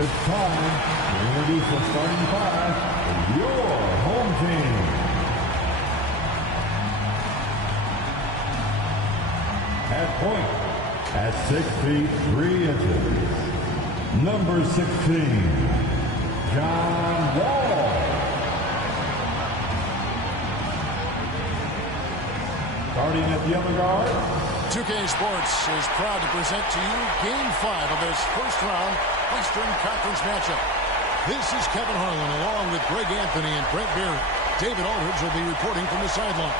It's time to introduce the starting five of your home team. At point, at 6 feet 3 inches, number 16, John Wall. Starting at the other guard, 2K Sports is proud to present to you Game 5 of this first-round Western Conference matchup. This is Kevin Harlan along with Greg Anthony and Brent Berry. David Aldridge will be reporting from the sidelines.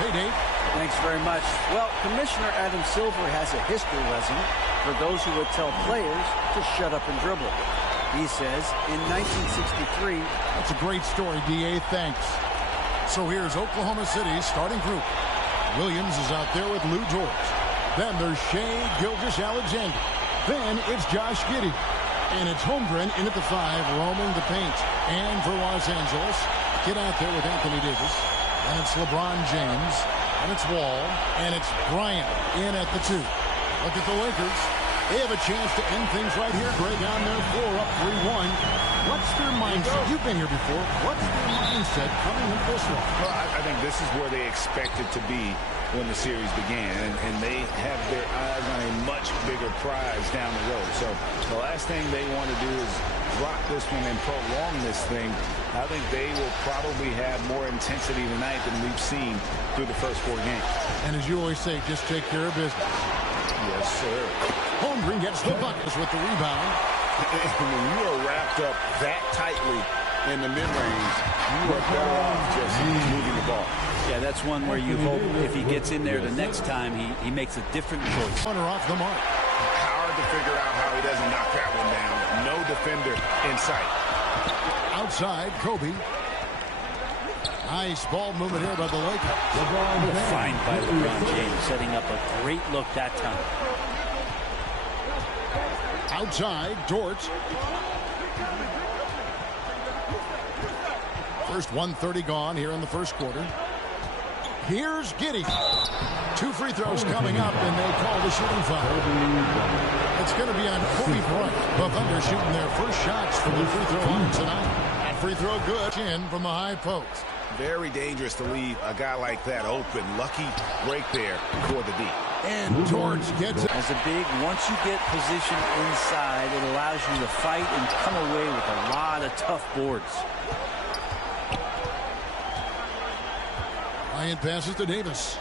Hey, Dave. Thanks very much. Well, Commissioner Adam Silver has a history lesson for those who would tell players to shut up and dribble. He says in 1963... That's a great story, D.A. Thanks. So here's Oklahoma City's starting group. Williams is out there with Lou Dort. Then there's Shai Gilgeous-Alexander. Then it's Josh Giddey. And it's Holmgren in at the 5, roaming the paint. And for Los Angeles, get out there with Anthony Davis. And it's LeBron James. And it's Wall. And it's Bryant in at the 2. Look at the Lakers. They have a chance to end things right here. Greg on their floor, up 3-1. What's their mindset? You've been here before. What's their mindset coming into this one? Well, I think this is where they expected to be when the series began. And they have their eyes on a much bigger prize down the road. So the last thing they want to do is drop this one and prolong this thing. I think they will probably have more intensity tonight than we've seen through the first 4 games. And as you always say, just take care of business. Yes, sir. Holmgren gets the buckets with the rebound. And when you are wrapped up that tightly in the mid-range, you are better off just moving the ball. Yeah, that's one where you hope if he gets in there the next time, he makes a different choice. Runner off the mark. Hard to figure out how he doesn't knock that one down. No defender in sight. Outside, Kobe. Nice ball movement here by the Lakers. Fine by LeBron James, setting up a great look that time. Outside, Dort. First 1:30 gone here in the first quarter. Here's Giddey. 2 free throws coming up, and they call the shooting foul. It's going to be on Kobe Bryant. The Thunder shooting their first shots from the free throw line tonight. That free throw good in from the high post. Very dangerous to leave a guy like that open. Lucky break there toward the D. And George gets it. As a big, once you get positioned inside, it allows you to fight and come away with a lot of tough boards. Bryant passes to Davis.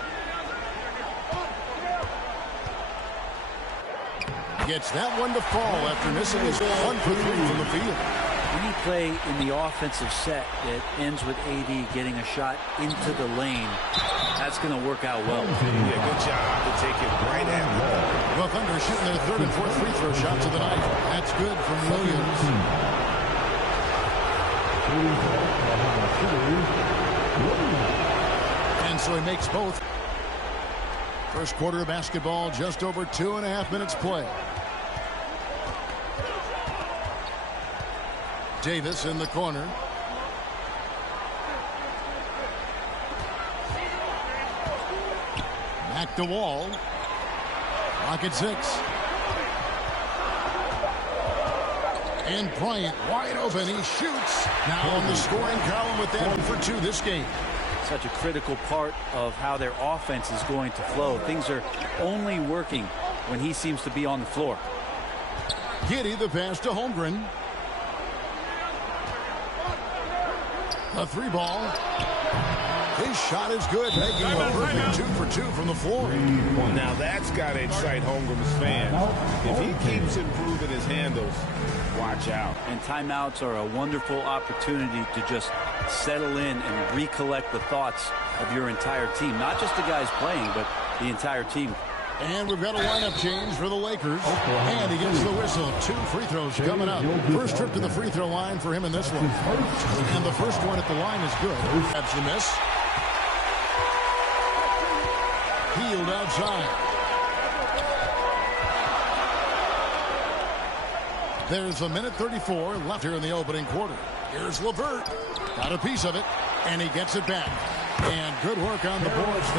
Gets that one to fall after missing his 1 for 3 from the field. When you play in the offensive set that ends with AD getting a shot into the lane, that's going to work out well. Yeah, good job to take it right at the ball. The Thunder shooting their 3rd and 4th free throw shots of the night. That's good from Williams. And so he makes both. First quarter of basketball, just over 2.5 minutes play. Davis in the corner. Back to Wall. Clock at 6. And Bryant wide open. He shoots. Now on the scoring column with that 1 for 2 this game. Such a critical part of how their offense is going to flow. Things are only working when he seems to be on the floor. Giddey the pass to Holmgren. A 3 ball. His shot is good, making a perfect 2 for 2 from the floor. Now that's got to excite Holmgren's fans. If he keeps improving his handles, watch out. And timeouts are a wonderful opportunity to just settle in and recollect the thoughts of your entire team. Not just the guys playing, but the entire team. And we've got a lineup change for the Lakers. And he gets the whistle. 2 free throws coming up. First trip to the free throw line for him in this one. And the first one at the line is good. That's the miss. Healed outside. There's a minute 34 left here in the opening quarter. Here's LeVert. Got a piece of it. And he gets it back. And good work on the boards.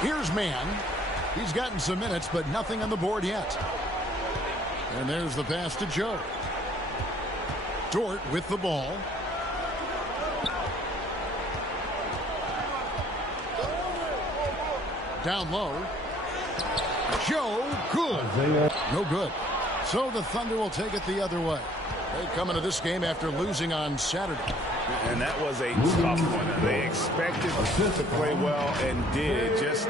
Here's Mann. He's gotten some minutes, but nothing on the board yet. And there's the pass to Joe. Dort with the ball. Down low. Joe, good. No good. So the Thunder will take it the other way. They come into this game after losing on Saturday. And that was a tough one. They expected to play well and did, just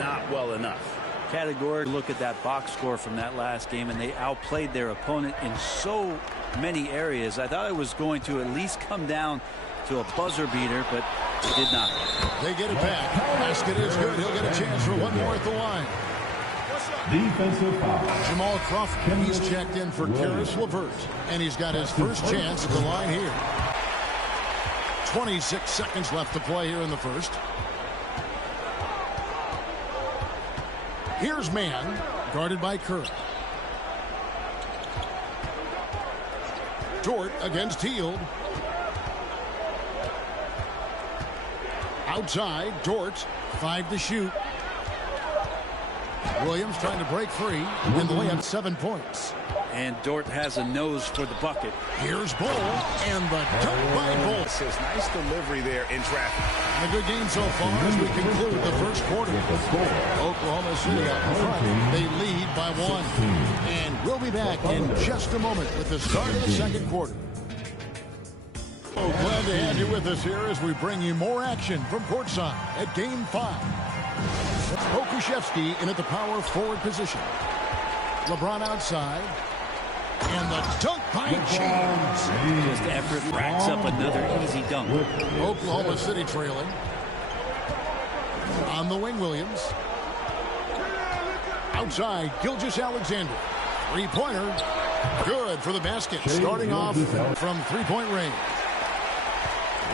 not well enough. Categorically look at that box score from that last game, and they outplayed their opponent in so many areas. I thought it was going to at least come down to a buzzer beater, but it did not. They get it back. Basket is good. He'll get a chance for one more at the line. Defensive foul. Jamal Crawford, he's checked in for Karis LeVert, and he's got his first chance at the line here. 26 seconds left to play here in the first. Here's Mann, guarded by Kerr. Dort against Hield. Outside, Dort, 5 to shoot. Williams trying to break free, and the layup 7 points. And Dort has a nose for the bucket. Here's Bull, and the dunk by Bull. It says nice delivery there in traffic. A good game so far as we conclude the first quarter. Oklahoma City out in front. They lead by 1. And we'll be back in just a moment with the start of the second quarter. Oh, glad to have you with us here as we bring you more action from courtside at Game 5. Pokuševski in at the power forward position. LeBron outside. And the dunk by James. Just effort racks up another easy dunk. Oklahoma City trailing. On the wing, Williams. Outside, Gilgeous-Alexander. Three-pointer. Good for the basket. Starting off from three-point range.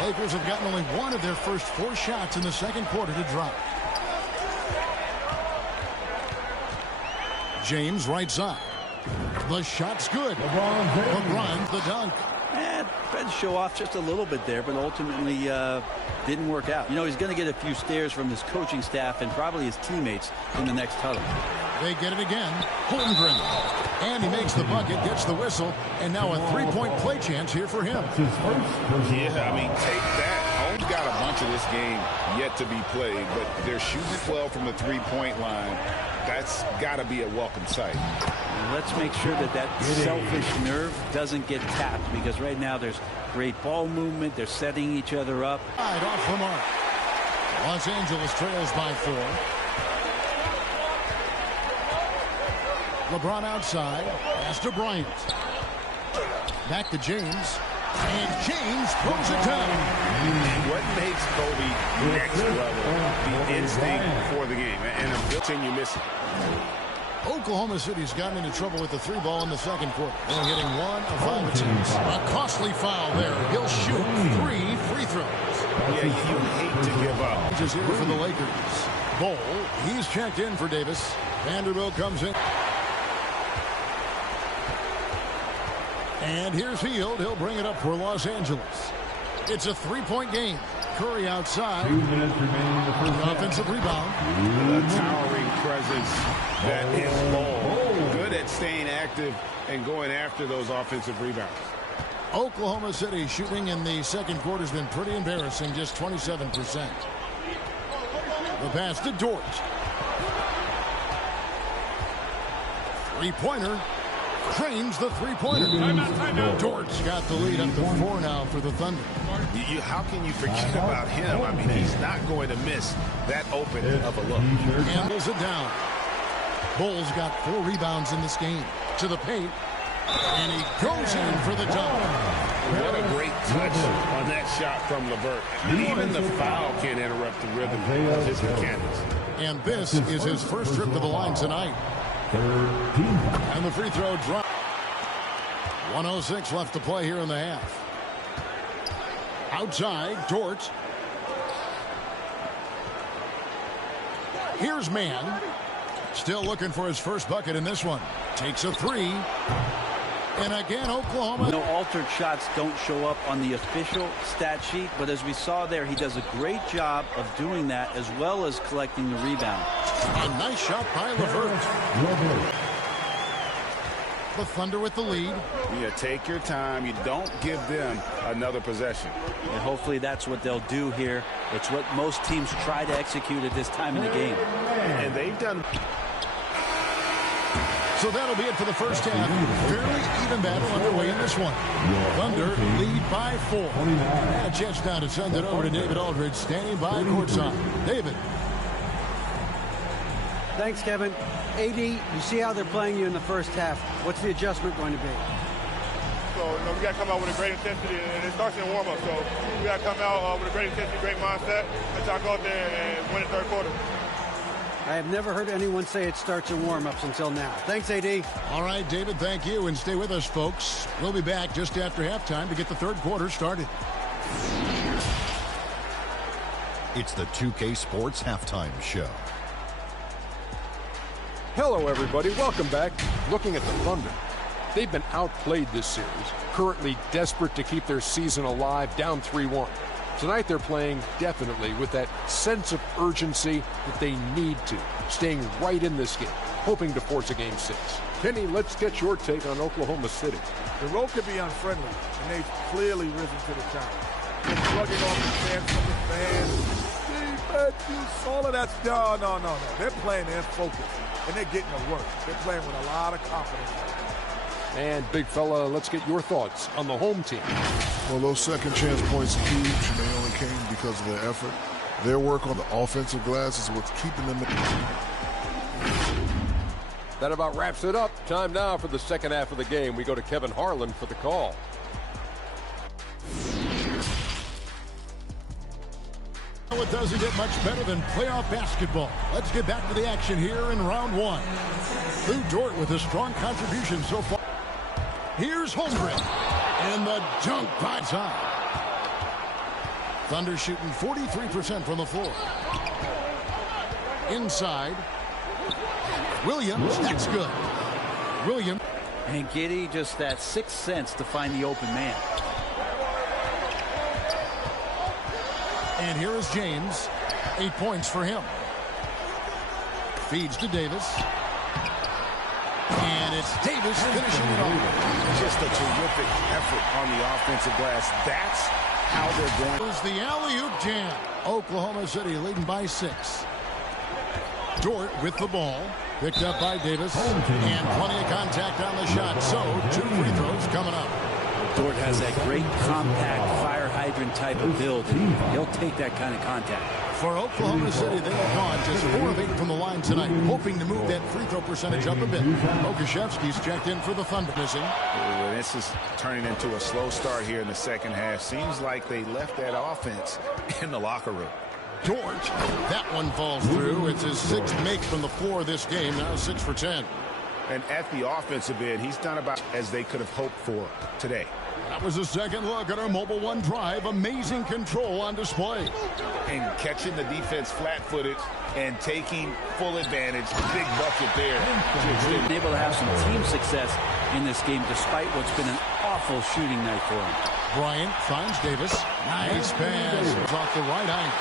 Lakers have gotten only one of their first 4 shots in the second quarter to drop. James right side. The shot's good. LeBron the dunk. Tried to show off just a little bit there, but ultimately didn't work out. You know, he's going to get a few stares from his coaching staff and probably his teammates in the next huddle. They get it again. Holmgren. And he makes the bucket, gets the whistle, and now a 3-point play chance here for him. Yeah, I mean, take that. Holmes got a bunch of this game yet to be played, but they're shooting it well from the 3-point line. That's got to be a welcome sight. Let's make sure that that selfish nerve doesn't get tapped, because right now there's great ball movement. They're setting each other up. Right off the mark. Los Angeles trails by 4. LeBron outside. Pass to Bryant. Back to James. And James throws it down. What makes Kobe next level? The instinct for the game. And a continue missing. Oklahoma City's gotten into trouble with the 3 ball in the second quarter. They're hitting 1 of 5 attempts. A costly foul there. He'll shoot 3 free throws. Yeah, you hate to give up. He's here for the Lakers. Bull, he's checked in for Davis. Vanderbilt comes in. And here's Hield. He'll bring it up for Los Angeles. It's a 3-point game. Curry outside. 2 minutes remaining in the first half. Offensive rebound. The towering presence that is Bull. Good at staying active and going after those offensive rebounds. Oklahoma City shooting in the second quarter has been pretty embarrassing, just 27%. The pass to Dort. 3-pointer. Cranes the 3-pointer. Dort's got the lead up to 4 now for the Thunder. How can you forget about him? I mean, he's not going to miss that open of a look. Handles it down. Bull's got 4 rebounds in this game. To the paint. And he goes in for the dunk. What a great touch on that shot from LeVert. Even the foul can't interrupt the rhythm of his mechanics. And this is his first trip to the line tonight. And the free throw drop. 1:06 left to play here in the half. Outside, Dort. Here's Mann. Still looking for his first bucket in this one. Takes a 3. And again, Oklahoma. No altered shots don't show up on the official stat sheet, but as we saw there, he does a great job of doing that as well as collecting the rebound. A nice shot by LeVert. The Thunder with the lead. Yeah, take your time. You don't give them another possession. And hopefully that's what they'll do here. It's what most teams try to execute at this time in the game. And they've done. So that'll be it for the first half. Fairly even battle underway in this one. Thunder lead by 4. And a chance now to send it over to David Aldridge, standing by courtside. David. Thanks, Kevin. AD, you see how they're playing you in the first half. What's the adjustment going to be? So, we got to come out with a great intensity, and it starts in warm-up. So, we got to come out with a great intensity, great mindset, and try to go out there and win the third quarter. I have never heard anyone say it starts in warm-ups until now. Thanks, AD. All right, David, thank you. And stay with us, folks. We'll be back just after halftime to get the third quarter started. It's the 2K Sports Halftime Show. Hello, everybody. Welcome back. Looking at the Thunder. They've been outplayed this series, currently desperate to keep their season alive, down 3-1. Tonight they're playing definitely with that sense of urgency that they need to, staying right in this game, hoping to force a Game 6. Kenny, let's get your take on Oklahoma City. The road could be unfriendly, and they've clearly risen to the challenge. They're slugging off the fans from the fans. Defense, all of that's no. They're playing their focus, and they're getting to work. They're playing with a lot of confidence. And, big fella, let's get your thoughts on the home team. Well, those second chance points are huge, and they only came because of their effort. Their work on the offensive glass is what's keeping them. That about wraps it up. Time now for the second half of the game. We go to Kevin Harlan for the call. It doesn't get much better than playoff basketball. Let's get back to the action here in round 1. Lou Dort with a strong contribution so far. Here's Holmgren. And the dunk by time. Thunder shooting 43% from the floor. Inside. Williams, that's good. Williams. And Giddey, just that sixth sense to find the open man. And here is James. 8 points for him. Feeds to Davis. And it's Davis finishing it off. Just a terrific effort on the offensive glass. That's how they're going. Here's the alley-oop jam. Oklahoma City leading by 6. Dort with the ball. Picked up by Davis. And plenty of contact on the shot. So 2 free throws coming up. Dort has that great compact fire hydrant type of build, and he'll take that kind of contact. For Oklahoma City, they have gone just 4 of 8 from the line tonight, hoping to move that free throw percentage up a bit. Okashevsky's checked in for the Thunder. Missing. This is turning into a slow start here in the second half. Seems like they left that offense in the locker room. Dort, that one falls through. It's his 6th make from the floor this game, now 6 for 10. And at the offensive end, he's done about as they could have hoped for today. That was a second look at our Mobile One drive. Amazing control on display. And catching the defense flat-footed and taking full advantage. Big bucket there. Been able to have some team success in this game despite what's been an awful shooting night for him. Bryant finds Davis. Nice pass. Off the right eye.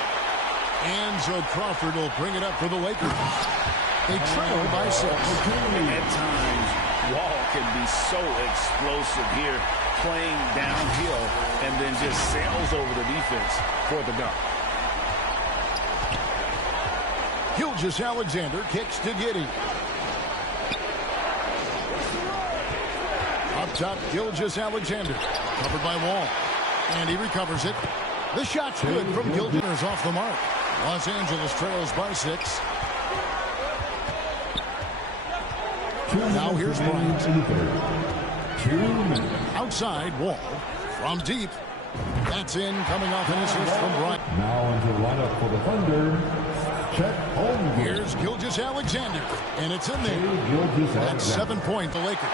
Enzo Crawford will bring it up for the Lakers. They trail by 6. At times, Wall can be so explosive here, playing downhill, and then just sails over the defense for the dunk. Gilgeous-Alexander kicks to Giddey. Up top, Gilgeous-Alexander. Covered by Wall. And he recovers it. The shot's good from Gilgeous off the mark. Los Angeles trails by 6. Now here's Bryant. Outside, Wall. From deep. That's in, coming off an assist from Bryant. Now into the lineup for the Thunder, Chet Holmgren. Here's Gilgeous-Alexander. And it's in there. That's 7 points, the Lakers.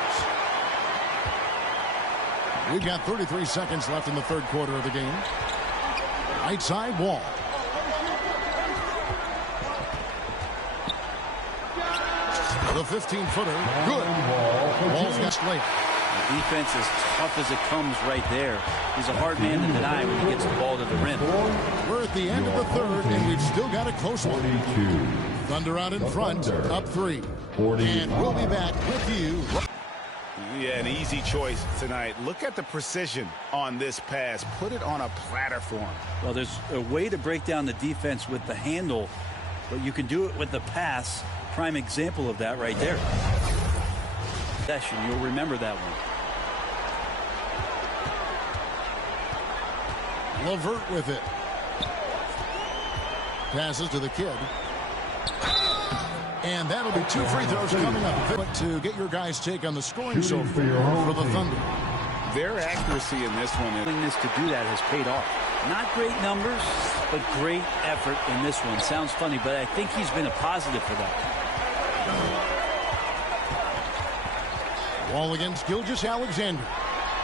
We've got 33 seconds left in the third quarter of the game. Right side, Wall. The 15-footer, good. Wall's got late. The defense is tough as it comes right there. He's a hard man to deny when he gets the ball to the rim. We're at the end of the third, and we've still got a close one. Thunder out in front, up 3. And we'll be back with you. Yeah, an easy choice tonight. Look at the precision on this pass. Put it on a platter for him. Well, there's a way to break down the defense with the handle, but you can do it with the pass. Prime example of that right there. Session, you'll remember that one. LeVert with it. Passes to the kid. And that'll be 2 free throws coming up. But to get your guys' take on the scoring so far for the Thunder. Their accuracy in this one. Willingness to do that has paid off. Not great numbers, but great effort in this one. Sounds funny, but I think he's been a positive for that. Wall against Gilgeous-Alexander.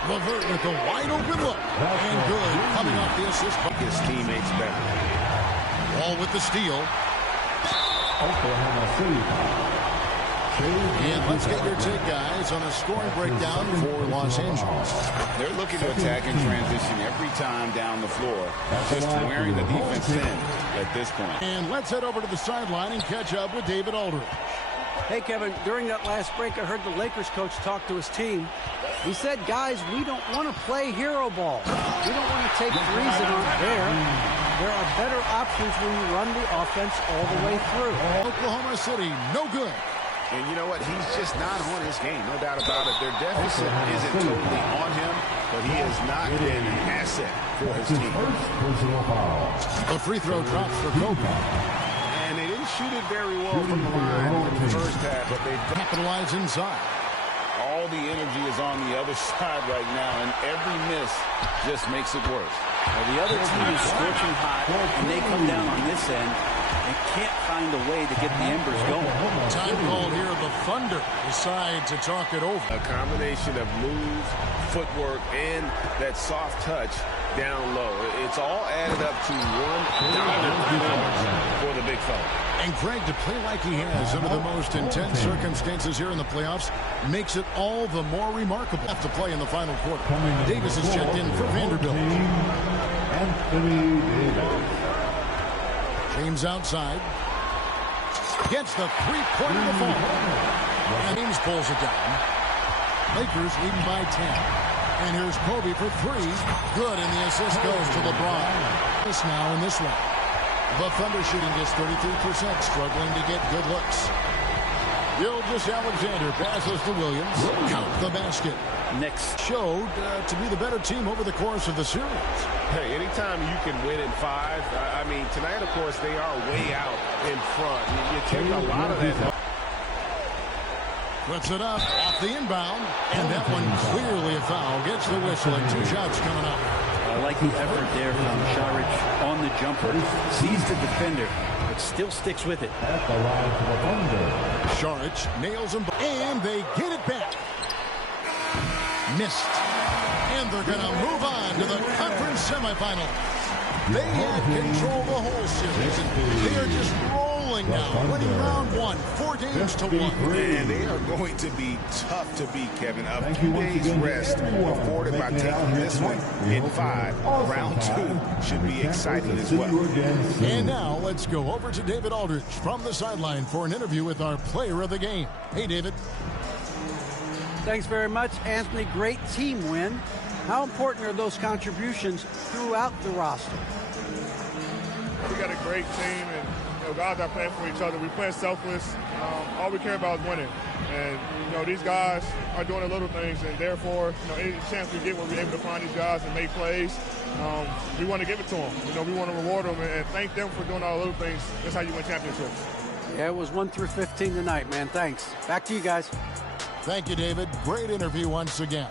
LeVert with a wide open look. And good coming off the assist. His teammates better. Wall with the steal. Oklahoma City. And let's get your take, guys, on a scoring breakdown for Los Angeles. They're looking to attack and transition every time down the floor. Just wearing the defense thin at this point. And let's head over to the sideline and catch up with David Aldridge. Hey, Kevin, during that last break, I heard the Lakers coach talk to his team. He said, guys, we don't want to play hero ball. We don't want to take threes that aren't there. There are better options when you run the offense all the way through. Oklahoma City, no good. And you know what? He's just not on his game. No doubt about it. Their deficit isn't totally on him, but he has not been an asset for his team. The free throw drops for Kobe. And they didn't shoot it very well from the line in the first half, but they capitalize inside. All the energy is on the other side right now, and every miss just makes it worse. Well, the other team is scorching hot, and they come down on this end and can't find a way to get the embers going. Time called here. The Thunder decide to talk it over. A combination of moves, footwork, and that soft touch down low. It's all added up to one dominant performance for the big fella. And Greg, to play like he has under the most intense circumstances here in the playoffs makes it all the more remarkable. Have to play in the final quarter. Davis is checked in for Vanderbilt. Anthony Davis. James outside. Gets the three-pointer to fall. And James pulls it down. Lakers leading by 10. And here's Kobe for 3. Good, and the assist goes to LeBron. This now in this one. The Thunder shooting just 33%, struggling to get good looks. Gilgeous-Alexander passes to Williams. Count the basket. Next showed to be the better team over the course of the series. Hey, anytime you can win in 5, I mean, tonight, of course, they are way out in front. You take a lot of that. Puts it up off the inbound, and that one clearly a foul. Gets the whistle, and 2 shots coming up. I like the effort there from Saric on the jumper. Sees the defender, but still sticks with it. At the line for the Thunder. Saric nails him, and they get it back. Missed. And they're going to move on to the conference semifinals. They had control the whole series, and they are just rolling now, winning round 1, 4 games to 1. And they are going to be tough to beat, Kevin. A few days rest afforded by taking this one in 5. Round 2 should be exciting as well. And now let's go over to David Aldridge from the sideline for an interview with our player of the game. Hey, David. Thanks very much, Anthony. Great team win. How important are those contributions throughout the roster? We got a great team, and guys are playing for each other. We play selfless. All we care about is winning. And these guys are doing the little things, and therefore, any chance we get when we're able to find these guys and make plays, we want to give it to them. We want to reward them and thank them for doing all the little things. That's how you win championships. Yeah, it was 1 through 15 tonight, man. Thanks. Back to you guys. Thank you, David. Great interview once again.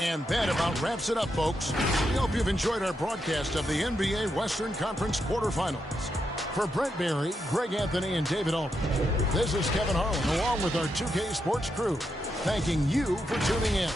And that about wraps it up, folks. We hope you've enjoyed our broadcast of the NBA Western Conference quarterfinals. For Brent Berry, Greg Anthony, and David Aldridge, this is Kevin Harlan along with our 2K Sports crew, thanking you for tuning in.